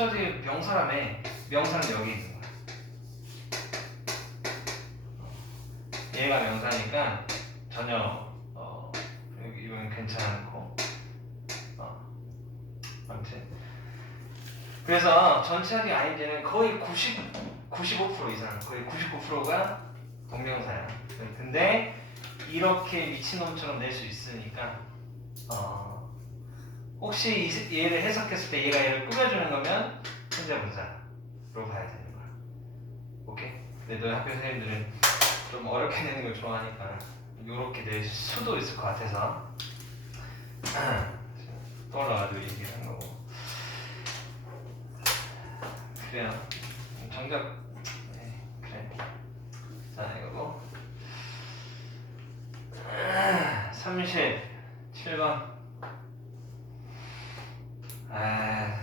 어디 명사라며 명사는 여기 있는 거야. 얘가 명사니까 전혀 어, 이건 괜찮고 어, 아무튼 그래서 전체 어디 아이디는 거의 90 95% 이상 거의 99%가 동명사야. 근데 이렇게 미친놈처럼 낼 수 있으니까 어, 혹시 이- 얘를 해석했을 때 얘가 얘를 꾸며주는 거면 현재 문사로 봐야 되는 거야. 오케이? 근데 너희 학교 선생님들은 좀 어렵게 내는 걸 좋아하니까 이렇게 낼 수도 있을 것 같아서 떠올라가지고 얘기를 한 거고. 그래요. 정답. 네, 그래. 자, 이거고. 37번. 아,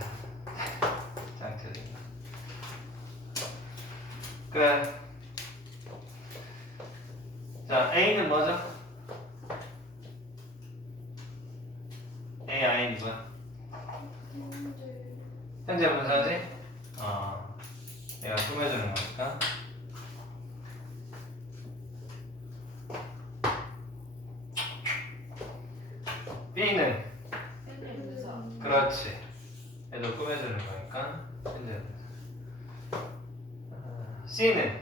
짱틀린다. 그래. 자, A는 뭐죠? A, I는 뭐야? 현재 분사지? 어, 내가 꾸며주는 거니까. B는 현재 분사. 그렇지. 얘도 꾸며주는 거니까 현재 분사. 어, C는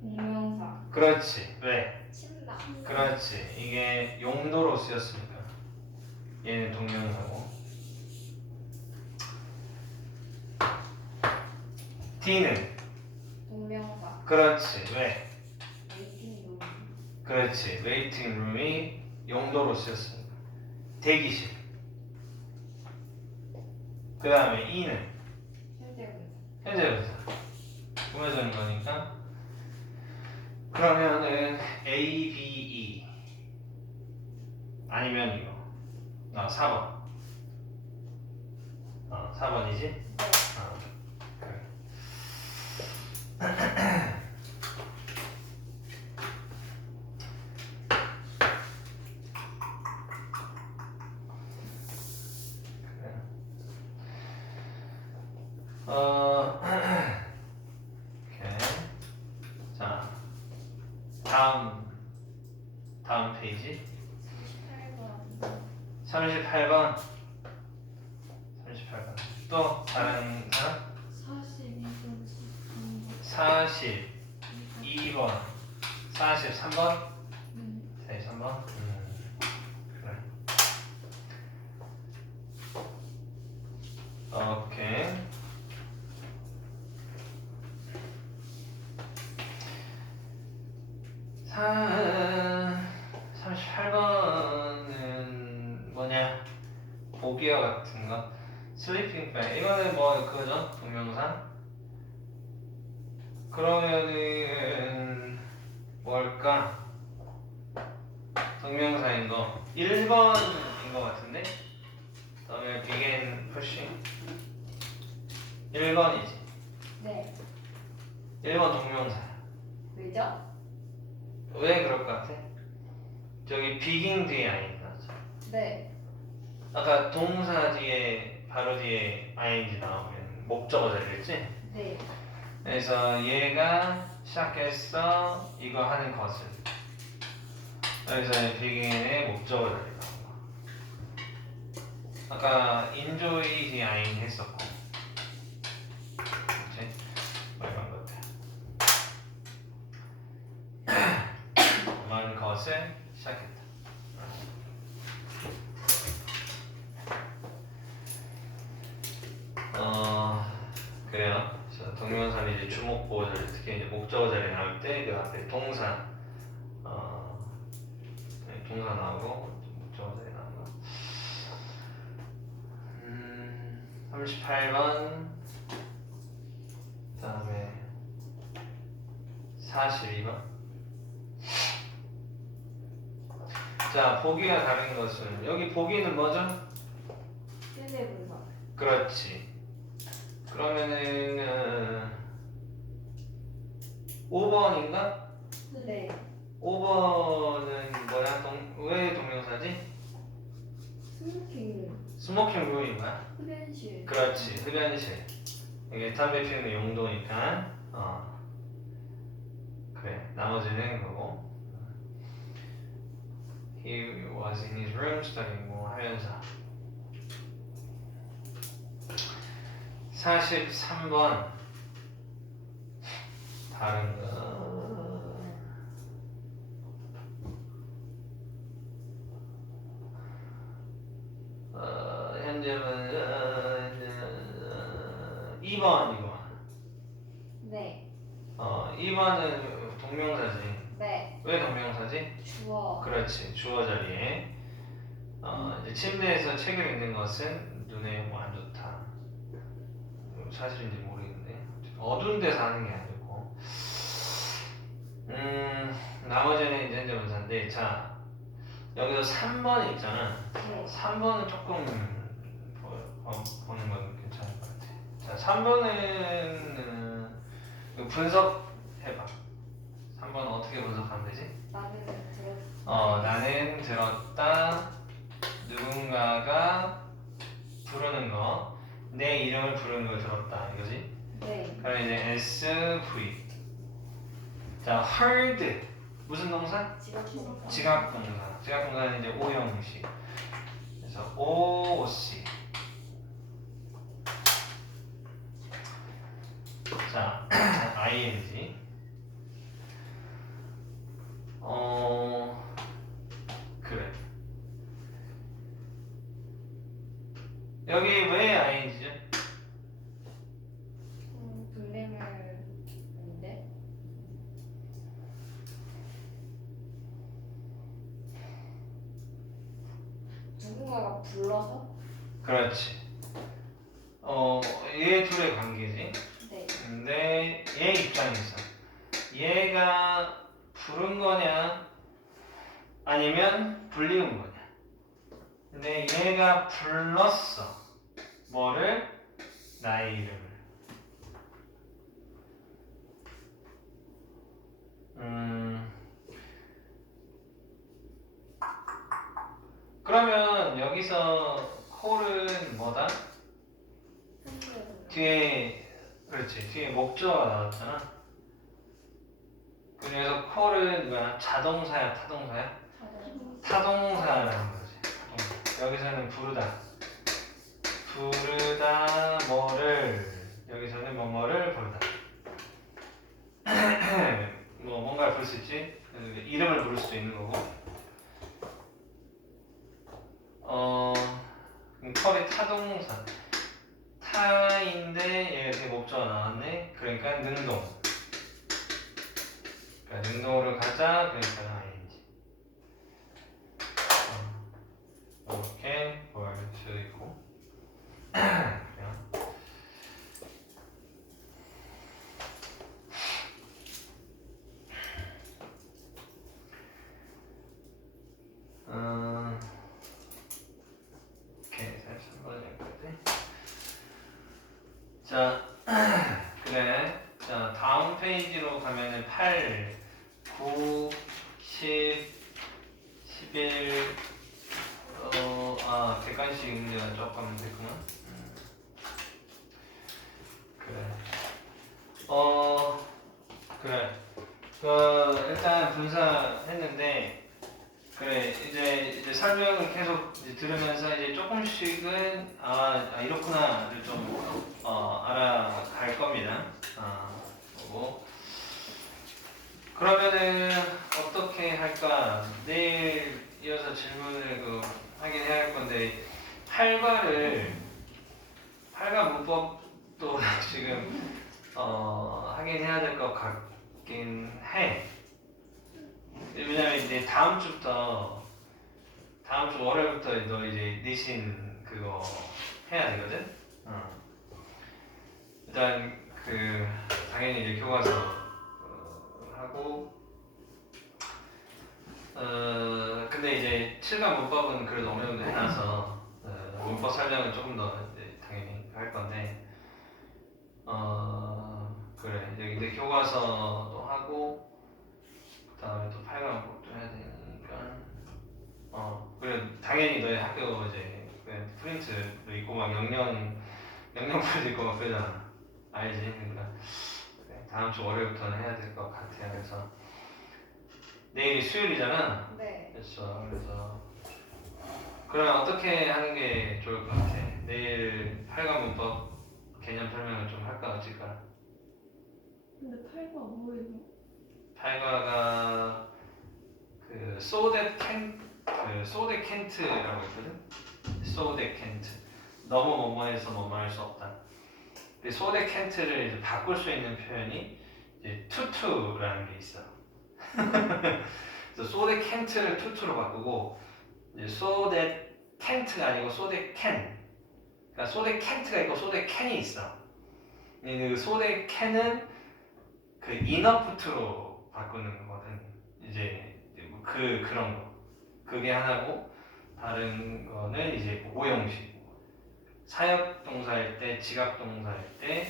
동명사. 그렇지. 왜? 친다. 그렇지. 이게 용도로 쓰였으니까. 얘는 동명사고. D는 동명사. 그렇지. 왜? 웨이팅 룸. 그렇지. 웨이팅 룸이 용도로 쓰였습니다. 대기실. 그 다음에 E는 현재 분사. 현재 분사. 꾸며주는 거니까. 그러면은 A, B, E. 아니면 이거. 아, 4번. 어, 4번이지? 네. 어, 그래. 그래. 어, 오케이. 자, 다음, 다음 페이지. 18번. 38번. 38번. 또 다른 사람? 42번. 42번. 43번? 음. 43번? 음. 오케이. 사, 38번은 뭐냐? 보 기와 같은 거. 슬리핑 백. 이거는 뭐 그거죠? 동명사? 그러면은 뭘까? 동명사인 거 1번인 거 같은데? 그다음에 begin pushing 1번이지 네. 1번 동명사 왜죠? 왜 그럴 것 같아? 저기 begin 뒤에 나왔죠 네. 아까 동사 뒤에 바로 뒤에 ing 나오면 목적어 자리겠지? 네. 그래서 얘가 시작했어 이거 하는 것을 여기서 begin의 목적어 거 아까 enjoy 뒤에 ing 했었고 그치? 뭐 이런 것들 하는 것을 시작했다 어 그래요. 그래서 동명사는 이제 주목 보호 자리, 특히 이제 목적어 자리 나올 때 그 앞에 동사, 어, 네, 동사 나오고 목적어 자리 나온 거. 음, 38번, 그다음에 42번. 자, 보기가 다른 것은 여기 보기는 뭐죠? 현재 분사. 그렇지. 그러면은 어, 5번인가? 네. 5번은 뭐야? 동, 왜 동명사지? 스모킹 룸. 스모킹 룸이 뭐야? 흡연실. 그렇지 흡연실 이게 담배 피우는 용도니까 어 그래 나머지는 그거고 He was in his room studying 뭐 하면서 43번 다른 거 어, 현재는 어, 어, 2번 이거 네. 어 2번은 동명사지 네. 왜 동명사지? 주어. 그렇지 주어 자리에 어, 이제 침대에서 책을 읽는 것은 사실인지 모르겠는데 어두운 데서 하는 게 아니고 음 나머지는 이제 현재 분사인데 자 여기서 3번 있잖아 네. 3번은 조금 보, 어, 보는 건 괜찮을 것 같아. 자, 3번은 분석해봐. 3번은 어떻게 분석하면 되지? 나는 들었. 어, 나는 들었다. 누군가가 부르는 거. 내 이름을 부르는 걸 들었다. 이거지? 네. 그럼 이제 SV. 자, heard. 무슨 동사? 지각 동사. 지각 동사. 지각 동사는 이제 오형식. 그래서 OC. 자, ing. 어, 그래. 여기 왜 ing죠? 음, 불림을 아닌데. 누군가가 불러서? 그렇지. 어, 얘 둘의 관계지. 네. 근데 얘 입장에서 얘가 부른 거냐 아니면 불리운 거냐 근데 얘가 불렀어 뭐를 나의 이름을 음 그러면 여기서 콜은 뭐다? 뒤에 그렇지. 뒤에 목조가 나왔잖아. 그래서 콜은 뭐야? 자동사야 타동사야? 타동사라는 거지. 여기서는 부르다. 부르다 뭐를? 여기서는 뭐뭐를 부르다. 뭐 뭔가를 부를 수 있지 ing. 어, 이렇게 볼수 있고. 그래요. 음, 오케이, 43번 여기까지. 자, 그래. 자, 다음 페이지로 가면은 8, 9, 10, 11, 어, 아, 객관식 문제가 조금 됐구나. 음. 그래. 어, 그래. 그, 일단 분사했는데, 그래, 이제, 이제 설명을 계속 이제 들으면서 이제 조금씩은, 아, 아 이렇구나를 좀, 어, 알아갈 겁니다. 아, 그러면은 어떻게 할까? 내일 이어서 질문을 그 하긴 해야 할 건데 팔과를 팔과 문법도 지금 어, 하긴 해야 될 것 같긴 해. 왜냐면 이제 다음 주부터 다음 주 월요일부터 너 이제 내신 그거 해야 되거든. 어. 일단 그 당연히 이제 교과서 어, 하고 어 근데 이제 7강 문법은 그래도 어느 정도 해놔서 어, 문법 설명은 조금 더 이제 당연히 할 건데 어 그래. 이제 근데 교과서도 하고 그 다음에 또 8강 문법도 해야 되니까 어 그래. 당연히 너희 학교 이제 그 프린트 영양풀도 있고 막 그러잖아. 알지? 그러니까. 다음 주 월요일부터는 해야 될 것 같아요. 그래서 내일이 수요일이잖아 네. 그렇죠 그래서 그러면 어떻게 하는 게 좋을 것 같아? 내일 팔과 문법 개념 설명을 좀 할까 어쩔까? 근데 팔과 뭐예요? 팔과가 그 소데 캔그 소데 캔트라고 있거든. 소데 캔트. 너무 뭐뭐해서 뭐뭐 할 수 없다. 근데 소데 캔트를 이제 바꿀 수 있는 표현이 이제 투투라는 게 있어. 그래서 소데 캔트를 투투로 바꾸고 이제 소데 캔트가 아니고 소데 캔. 그러니까 소데 캔트가 있고 소데 캔이 있어. 근데 그 소데 캔은 그 이너푸트로 바꾸는 거거든. 이제 뭐그 그런 거. 그게 하나고 다른 거는 이제 오형식. 사역 동사일 때, 지각 동사일 때,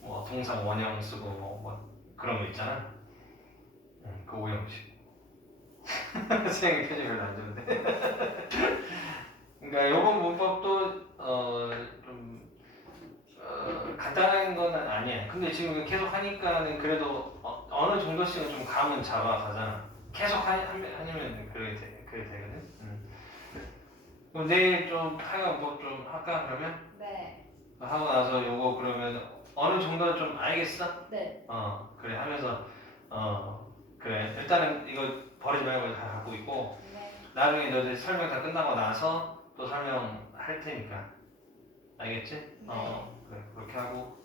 뭐 동사 원형 쓰고 뭐, 뭐 그런 거 있잖아. 응, 그 오형식. 선생님 표정이 별로 안 좋은데. 그러니까 요번 문법도 어좀 어, 간단한 건 아니야. 근데 지금 계속 하니까는 그래도 어, 어느 정도씩은 좀 감은 잡아가잖아. 계속 하, 하, 하면 그래 되, 그래 되거든. 음. 그럼 내일 좀 하여 뭐좀 할까 그러면 네. 하고 나서 요거 그러면 어느 정도 좀 알겠어? 네. 어 그래 하면서 어 일단은 이거 버리지 말고 다 갖고 있고 네. 나중에 너 이제 설명 다 끝나고 나서 또 설명할 테니까 알겠지? 어 그래 그렇게 하고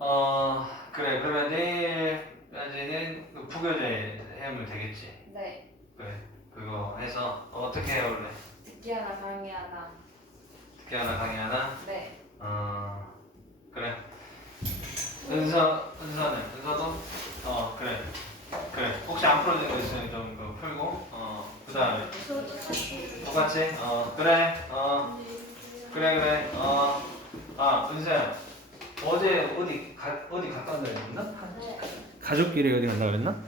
어 그래 그러면 내일까지는 그 부교재 해면 되겠지 네. 그래 그거 해서 어떻게 해 원래 듣기 하나 강의 하나. 듣기 하나 강의 하나 네. 어 그래 은서 은서는 은서도 어 그래 그래 혹시 안 풀어진 거 있으면 좀 그거 풀고 어 그 다음에 저 똑같이 어 그래 어 그래 그래 어아 은서야 어제 어디 가 어디 갔다 온다 그랬나 네. 가족끼리 어디 간다 그랬나